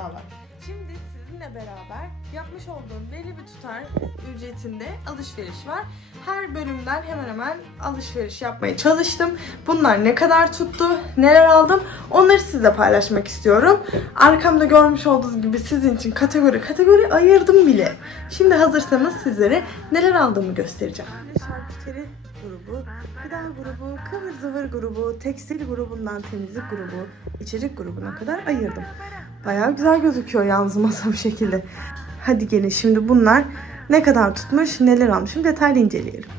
daha var. Şimdi sizinle beraber yapmış olduğum belli bir tutar ücretinde alışveriş var. Her bölümden hemen hemen alışveriş yapmaya çalıştım. Bunlar ne kadar tuttu, neler aldım onları sizle paylaşmak istiyorum. Arkamda görmüş olduğunuz gibi sizin için kategori kategori ayırdım bile. Şimdi hazırsanız sizlere neler aldığımı göstereceğim. Şarküteri grubu, gıda grubu, kıvır zıvır grubu, tekstil grubundan temizlik grubu, içecek grubuna kadar ayırdım. Bayağı güzel gözüküyor yalnız masa bu şekilde. Hadi gelin şimdi bunlar ne kadar tutmuş, neler almışım detaylı inceleyelim.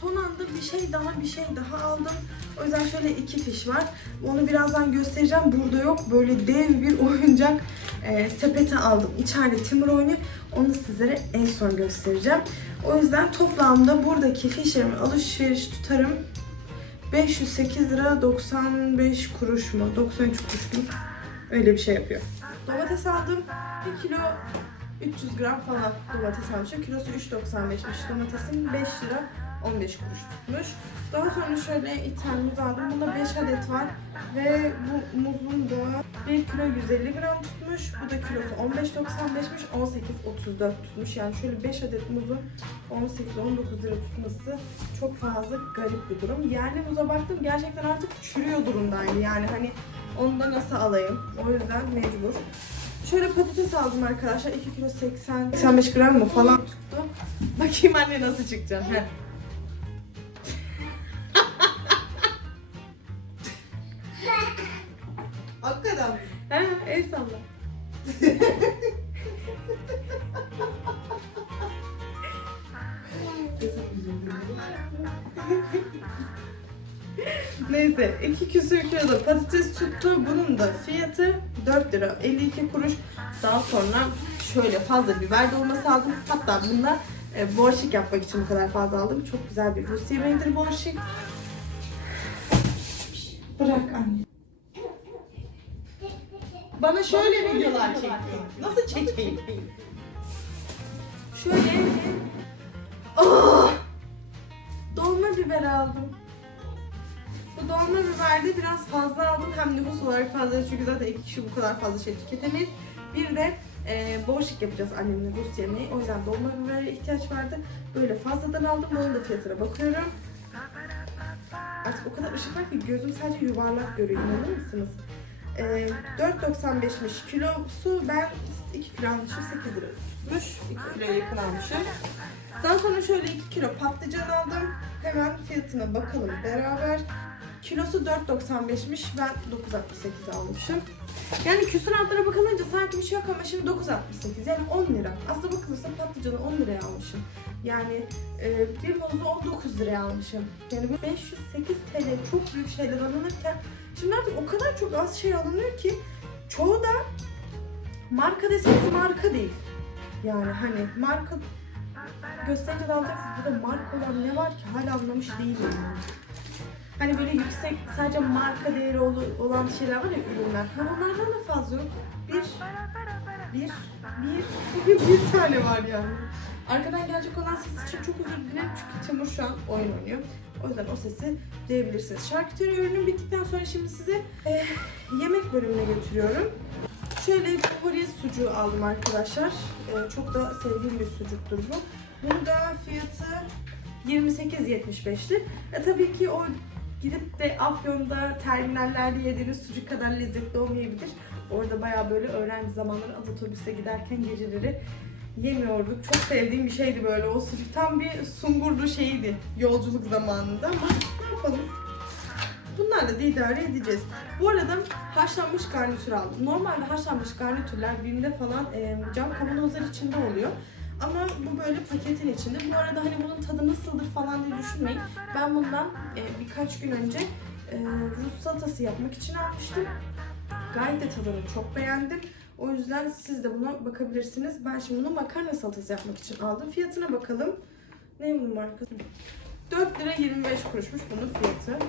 Son anda bir şey daha bir şey daha aldım. O yüzden şöyle iki fiş var. Onu birazdan göstereceğim. Burada yok. Böyle dev bir oyuncak e, sepeti aldım. İçeride Timur oynuyor. Onu sizlere en son göstereceğim. O yüzden toplamda buradaki fişlerimi alışveriş tutarım 508 lira 95 kuruş mu? 93 kuruş mu? Öyle bir şey yapıyor. Domates aldım. 1 kilo 300 gram falan domates almışım. Kilosu 3.95'miş. Domatesin 5 lira 15 kuruş tutmuş. Daha sonra şöyle ithal muz aldım. Bunda 5 adet var. Ve bu muzun da 1 kilo 150 gram tutmuş. Bu da kilosu 15.95'miş. 18.34 tutmuş. Yani şöyle 5 adet muzun 18-19 lira tutması çok fazla garip bir durum. Yerli muza baktım gerçekten artık çürüyor durumdaydı. Yani hani onu da nasıl alayım? O yüzden mecbur. Şöyle patates aldım arkadaşlar. 2 kilo 80 85 gram mı falan tuttu. Bakayım anne nasıl çıkacağım. 2 küsür kilo patates tuttu. Bunun da fiyatı 4 lira 52 kuruş. Daha sonra şöyle fazla biber dolması aldım. Hatta bunda e, borşik yapmak için bu kadar fazla aldım. Çok güzel bir Rus yemeğidir borşik. Bırak anne. Bana şöyle videolar çekti. Nasıl çekeyim? Şöyle. Oh! Dolma biber aldım. Bu dolma biberde biraz fazla aldım. Hem nüfus olarak fazla çünkü zaten iki kişi bu kadar fazla şey tüketemeyiz. Bir de e, borşik yapacağız annemle Rus yemeği. O yüzden dolma bibere ihtiyaç vardı. Böyle fazladan aldım. Bunun da fiyatına bakıyorum. Artık o kadar ışık var ki gözüm sadece yuvarlak görüyor. İnanır mısınız? E, 4.95'miş kilosu. Ben 2 kilo almışım. 8 lira tutmuş. 2 kiloya yakın almışım. Daha sonra şöyle 2 kilo patlıcan aldım. Hemen fiyatına bakalım beraber. Kilosu 4.95'miş. Ben 9.68 almışım. Yani küsuratlara bakılınca sanki bir şey yok ama şimdi 9.68 yani 10 lira. Aslında bakılırsa patlıcanı 10 liraya almışım. Yani e, bir muzu 19 liraya almışım. Yani bu 508 TL çok büyük şeyler alınırken şimdi artık o kadar çok az şey alınıyor ki çoğu da marka deseniz marka değil. Yani hani marka gösterince de alacaksınız. Burada marka olan ne var ki hala anlamış değilim. Yani. Hani böyle yüksek sadece marka değeri ol- olan şeyler var ya ürünler. Ha onlardan da fazla yok. Bir, bir, bir, bir tane var yani. Arkadan gelecek olan ses için çok özür dilerim çünkü Timur şu an oyun oynuyor. O yüzden o sesi duyabilirsiniz. Şarküteri ürünüm bittikten sonra şimdi size eh, yemek bölümüne götürüyorum. Şöyle bir Korea sucuğu aldım arkadaşlar. Ee, çok da sevdiğim bir sucuktur bu. Bunu da fiyatı 28.75'ti. E, tabii ki o gidip de Afyon'da terminallerde yediğiniz sucuk kadar lezzetli olmayabilir. Orada bayağı böyle öğrenci zamanları az otobüste giderken geceleri yemiyorduk. Çok sevdiğim bir şeydi böyle o sucuk. Tam bir sungurlu şeydi yolculuk zamanında ama ne yapalım. Bunlarla da idare edeceğiz. Bu arada haşlanmış garnitür aldım. Normalde haşlanmış garnitürler BİM'de falan e, cam kavanozlar içinde oluyor. Ama bu böyle paketin içinde. Bu arada hani bunun tadı nasıldır falan diye düşünmeyin. Ben bundan e, birkaç gün önce e, Rus salatası yapmak için almıştım. Gayet de tadını çok beğendim. O yüzden siz de buna bakabilirsiniz. Ben şimdi bunu makarna salatası yapmak için aldım. Fiyatına bakalım. Ne bunun markası? 4 lira 25 kuruşmuş bunun fiyatı.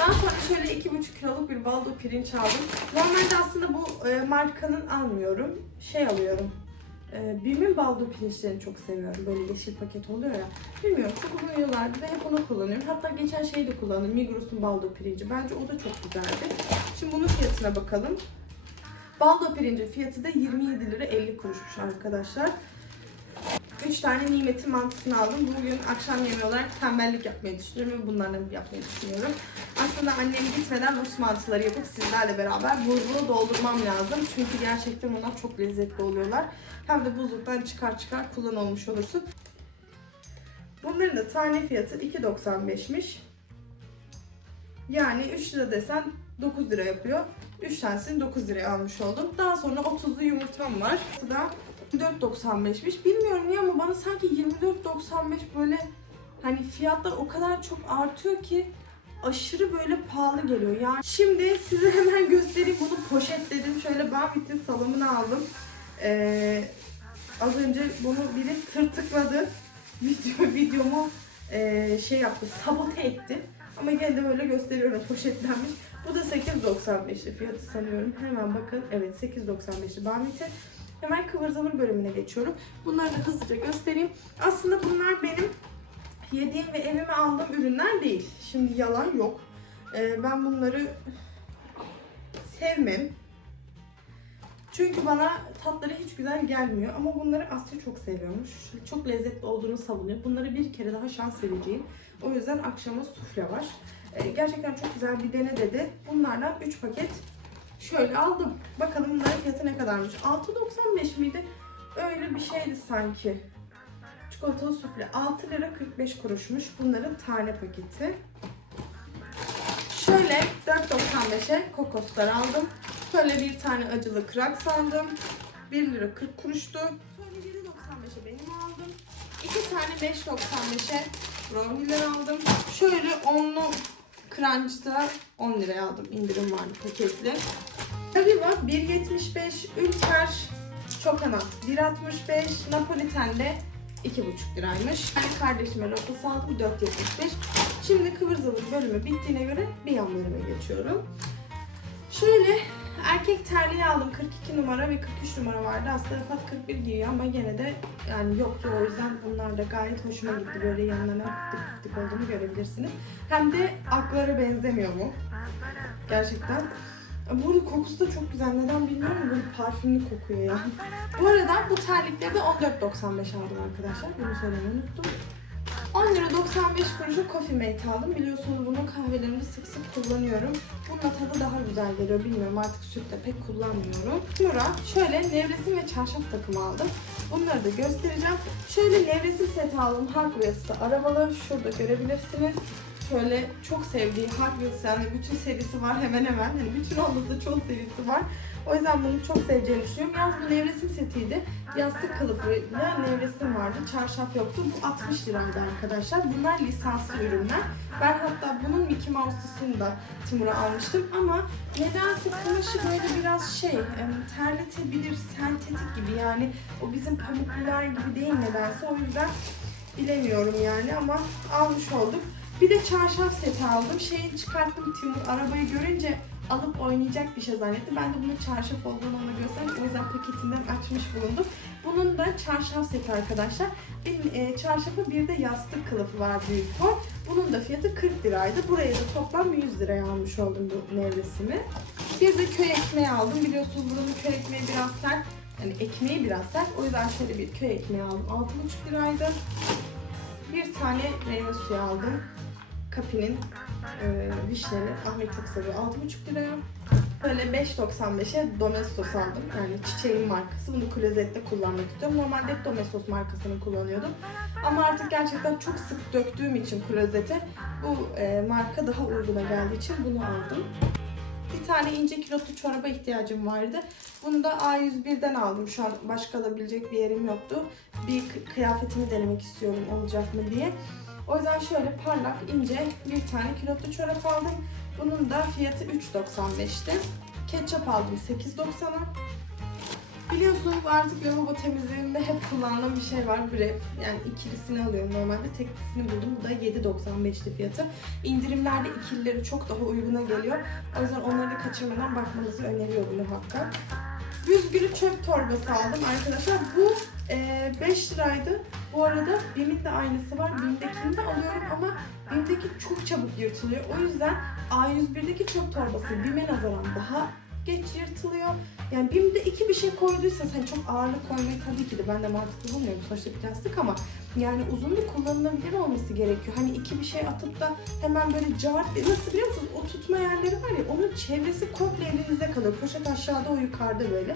Daha sonra şöyle 2,5 kiloluk bir baldo pirinç aldım. Normalde aslında bu e, markanın almıyorum. Şey alıyorum. E, Bim'in baldo pirinçlerini çok seviyorum. Böyle yeşil paket oluyor ya. Bilmiyorum çok uzun yıllardır da hep onu kullanıyorum. Hatta geçen şeyi de kullandım. Migros'un baldo pirinci. Bence o da çok güzeldi. Şimdi bunun fiyatına bakalım. Baldo pirinci fiyatı da 27 lira 50 kuruşmuş arkadaşlar. 3 tane nimetin mantısını aldım. Bugün akşam yemeği olarak tembellik yapmayı düşünüyorum ve bunlardan yapmayı düşünüyorum. Aslında annem gitmeden Rus mantıları yapıp sizlerle beraber buzluğu doldurmam lazım. Çünkü gerçekten onlar çok lezzetli oluyorlar. Hem de buzluktan çıkar çıkar kullanılmış olursun. Bunların da tane fiyatı 2.95'miş. Yani 3 lira desen 9 lira yapıyor. 3 tanesini 9 liraya almış oldum. Daha sonra 30'lu yumurtam var. Bu da 24.95'miş. Bilmiyorum niye ama bana sanki 24.95 böyle hani fiyatlar o kadar çok artıyor ki aşırı böyle pahalı geliyor. Yani şimdi size hemen göstereyim bunu poşetledim. Şöyle Bambit'in salamını aldım. Ee, az önce bunu biri tırtıkladı. Video, videomu ee, şey yaptı, sabote etti. Ama gene de böyle gösteriyorum poşetlenmiş. Bu da 8.95'li fiyatı sanıyorum. Hemen bakın. Evet 8.95'li Bambit'in. Hemen kıvır bölümüne geçiyorum. Bunları da hızlıca göstereyim. Aslında bunlar benim yediğim ve evime aldığım ürünler değil. Şimdi yalan yok. Ee, ben bunları sevmem. Çünkü bana tatları hiç güzel gelmiyor. Ama bunları Asya çok seviyormuş. Çok lezzetli olduğunu savunuyor. Bunları bir kere daha şans vereceğim. O yüzden akşama sufle var. Ee, gerçekten çok güzel bir dene dedi. Bunlardan 3 paket şöyle aldım. Bakalım bunların fiyatı ne kadarmış. 6.95 miydi? Öyle bir şeydi sanki. Çikolatalı sufle 6 lira 45 kuruşmuş. Bunların tane paketi. Şöyle 4.95'e kokoslar aldım. Şöyle bir tane acılı krak sandım. 1 lira 40 kuruştu. Şöyle 7.95'e benim aldım. 2 tane 5.95'e brownie'ler aldım. Şöyle onlu crunch'ta 10 liraya aldım. İndirim vardı paketli. Var 1.75 Ülker Çokanat 1.65 Napoliten'de 2,5 liraymış. Ben kardeşime lotus aldım 4.75. Şimdi kıvır zıvır bölümü bittiğine göre bir yan geçiyorum. Şöyle erkek terliği aldım 42 numara ve 43 numara vardı. Aslında Rafat 41 giyiyor ama gene de yani yoktu o yüzden bunlar da gayet hoşuma gitti. Böyle yanlarına fıtık fıtık olduğunu görebilirsiniz. Hem de aklara benzemiyor bu. Gerçekten. Bu arada kokusu da çok güzel. Neden bilmiyorum ama böyle parfümlü kokuyor yani. Bu arada bu terlikleri de 14.95 aldım arkadaşlar. Bunu söylemeyi unuttum. 10 lira 95 kuruşa Coffee Mate aldım. Biliyorsunuz bunu kahvelerimde sık sık kullanıyorum. Bunun tadı daha güzel geliyor. Bilmiyorum artık sütte pek kullanmıyorum. Sonra şöyle nevresim ve çarşaf takımı aldım. Bunları da göstereceğim. Şöyle nevresim seti aldım. Wheels'ta arabalı. Şurada görebilirsiniz. Şöyle çok sevdiğim Hot yani bütün serisi var hemen hemen. Hani bütün olmasa çok serisi var. O yüzden bunu çok seveceğini düşünüyorum. Yalnız bu nevresim setiydi. Yastık kılıfıyla nevresim vardı. Çarşaf yoktu. Bu 60 liraydı arkadaşlar. Bunlar lisanslı ürünler. Ben hatta bunun Mickey Mouse'lusunu da Timur'a almıştım ama nedense kumaşı böyle biraz şey terletebilir, sentetik gibi yani o bizim pamuklular gibi değil nedense o yüzden bilemiyorum yani ama almış olduk. Bir de çarşaf seti aldım. Şeyi çıkarttım Timur arabayı görünce alıp oynayacak bir şey zannetti. Ben de bunun çarşaf olduğunu ona gösterdim. O yüzden paketinden açmış bulundum. Bunun da çarşaf seti arkadaşlar. Benim e, çarşafı bir de yastık kılıfı var büyük boy. Bunun da fiyatı 40 liraydı. Buraya da toplam 100 liraya almış oldum bu nevresimi. Bir de köy ekmeği aldım. Biliyorsunuz buranın köy ekmeği biraz sert. Yani ekmeği biraz sert. O yüzden şöyle bir köy ekmeği aldım. 6,5 liraydı. Bir tane meyve suyu aldım. Kapi'nin e, vişneli. Ahmet çok seviyor. 6,5 liraya. Böyle 5.95'e Domestos aldım. Yani çiçeğin markası. Bunu klozette kullanmak istiyorum. Normalde hep Domestos markasını kullanıyordum. Ama artık gerçekten çok sık döktüğüm için klozete bu e, marka daha uyguna geldiği için bunu aldım. Bir tane ince kilotlu çoraba ihtiyacım vardı. Bunu da A101'den aldım. Şu an başka alabilecek bir yerim yoktu. Bir kı- kıyafetimi denemek istiyorum olacak mı diye. O yüzden şöyle parlak, ince bir tane kilotlu çorap aldım. Bunun da fiyatı 3.95'ti. Ketçap aldım 8.90'a. Biliyorsunuz artık lavabo temizliğinde hep kullandığım bir şey var. Bref. Yani ikilisini alıyorum normalde. Teklisini buldum. Bu da 7.95'ti fiyatı. İndirimlerde ikilileri çok daha uyguna geliyor. O yüzden onları da kaçırmadan bakmanızı öneriyorum muhakkak. Büzgülü çöp torbası aldım arkadaşlar. Bu e, 5 liraydı. Bu arada BİM'in de aynısı var. BİM'dekini de alıyorum ama BİM'deki çok çabuk yırtılıyor. O yüzden A101'deki çöp torbası BİM'e nazaran daha geç yırtılıyor. Yani BİM'de iki bir şey koyduysanız hani çok ağırlık koymayı tabii ki de ben de mantıklı bulmuyorum sonuçta plastik ama yani uzunlu kullanılabilir olması gerekiyor. Hani iki bir şey atıp da hemen böyle cart nasıl biliyor musunuz? O tutma yerleri var ya onun çevresi komple elinizde kalıyor. Poşet aşağıda o yukarıda böyle.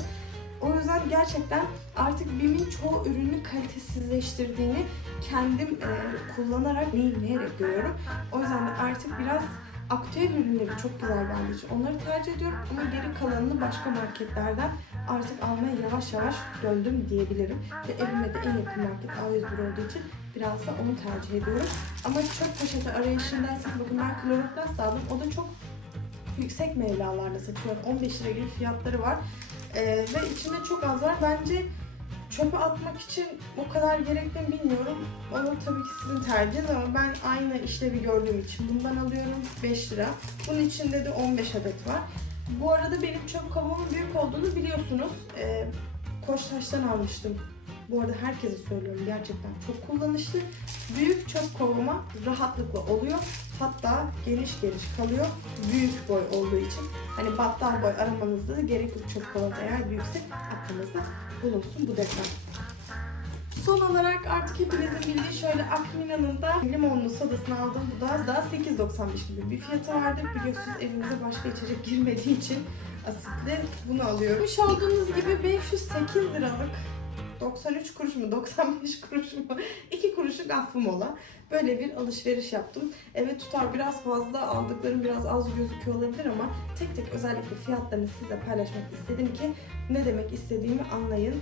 O yüzden gerçekten artık BİM'in çoğu ürünü kalitesizleştirdiğini kendim e, kullanarak, deneyimleyerek görüyorum. O yüzden de artık biraz aktüel ürünleri çok güzel geldiği için onları tercih ediyorum ama geri kalanını başka marketlerden artık almaya yavaş yavaş döndüm diyebilirim. Ve evime de en yakın market A101 olduğu için biraz da onu tercih ediyorum. Ama çöp poşeti arayışındaysanız bakın ben kloroplast aldım. O da çok yüksek mevlalarda satıyor. 15 lira gibi fiyatları var. Ee, ve içinde çok az var. Bence çöpe atmak için o kadar gerekli mi bilmiyorum. Onu tabii ki sizin tercihiniz ama ben aynı işlevi gördüğüm için bundan alıyorum 5 lira. Bunun içinde de 15 adet var. Bu arada benim çöp kovamın büyük olduğunu biliyorsunuz. Ee, Koçtaş'tan almıştım. Bu arada herkese söylüyorum gerçekten çok kullanışlı. Büyük çöp kovama rahatlıkla oluyor. Hatta geniş geniş kalıyor. Büyük boy olduğu için. Hani battal boy aramanızda da gerek yok çöp kovanız eğer büyükse aklınızda bulunsun bu detay. Son olarak artık hepinizin bildiği şöyle Akmina'nın da limonlu sodasını aldım. Bu da daha 8.95 gibi bir fiyatı vardı. Biliyorsunuz evimize başka içecek girmediği için asitli bunu alıyorum. Şu olduğunuz gibi 508 liralık 93 kuruş mu 95 kuruş mu 2 kuruşluk affım ola. Böyle bir alışveriş yaptım. Evet tutar biraz fazla aldıklarım biraz az gözüküyor olabilir ama tek tek özellikle fiyatlarını size paylaşmak istedim ki ne demek istediğimi anlayın.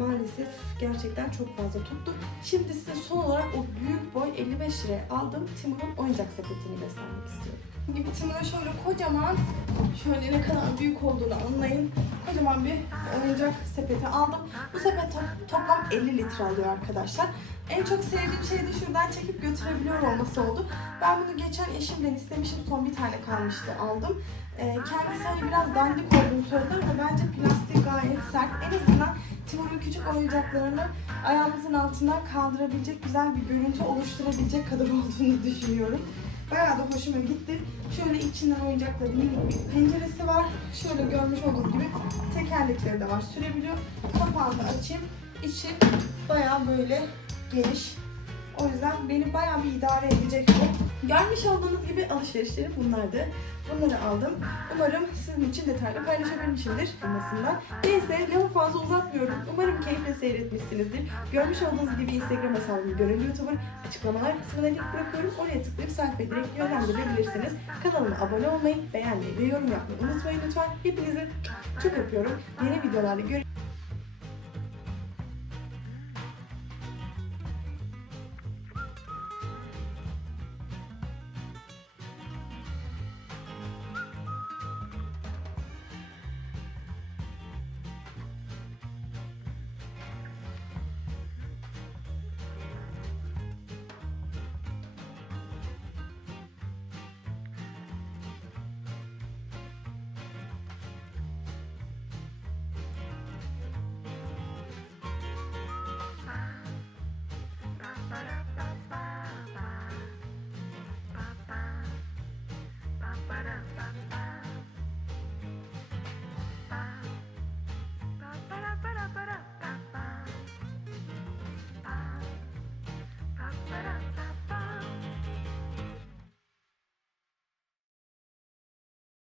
Maalesef gerçekten çok fazla tuttu. Şimdi size son olarak o büyük boy 55 liraya aldığım Timur'un oyuncak sepetini göstermek istiyorum. Gibi Timur'a şöyle kocaman, şöyle ne kadar büyük olduğunu anlayın. Kocaman bir oyuncak sepeti aldım. Bu sepet to- toplam 50 litre alıyor arkadaşlar. En çok sevdiğim şey de şuradan çekip götürebiliyor olması oldu. Ben bunu geçen eşimden istemişim. Son bir tane kalmıştı aldım. Ee, kendisi hani biraz dandik olduğunu söyledi ama bence plastiği gayet sert. En azından Timur'un küçük oyuncaklarını ayağımızın altından kaldırabilecek güzel bir görüntü oluşturabilecek kadar olduğunu düşünüyorum. Bayağı da hoşuma gitti. Şöyle içinden oyuncakların minik bir penceresi var. Şöyle görmüş olduğunuz gibi tekerlekleri de var. Sürebiliyor. Kapağını açayım. İçi bayağı böyle geniş. O yüzden beni bayağı bir idare edecek bu. Görmüş olduğunuz gibi alışverişlerim bunlardı. Bunları aldım. Umarım sizin için detaylı paylaşabilmişimdir olmasından. Neyse lafı fazla uzatmıyorum. Umarım keyifle seyretmişsinizdir. Görmüş olduğunuz gibi Instagram hesabım Gönül YouTuber. Açıklamalar kısmına link bırakıyorum. Oraya tıklayıp sayfayı direkt yönlendirebilirsiniz. Kanalıma abone olmayı, beğenmeyi ve yorum yapmayı unutmayın lütfen. Hepinizi çok öpüyorum. Yeni videolarda görüşürüz.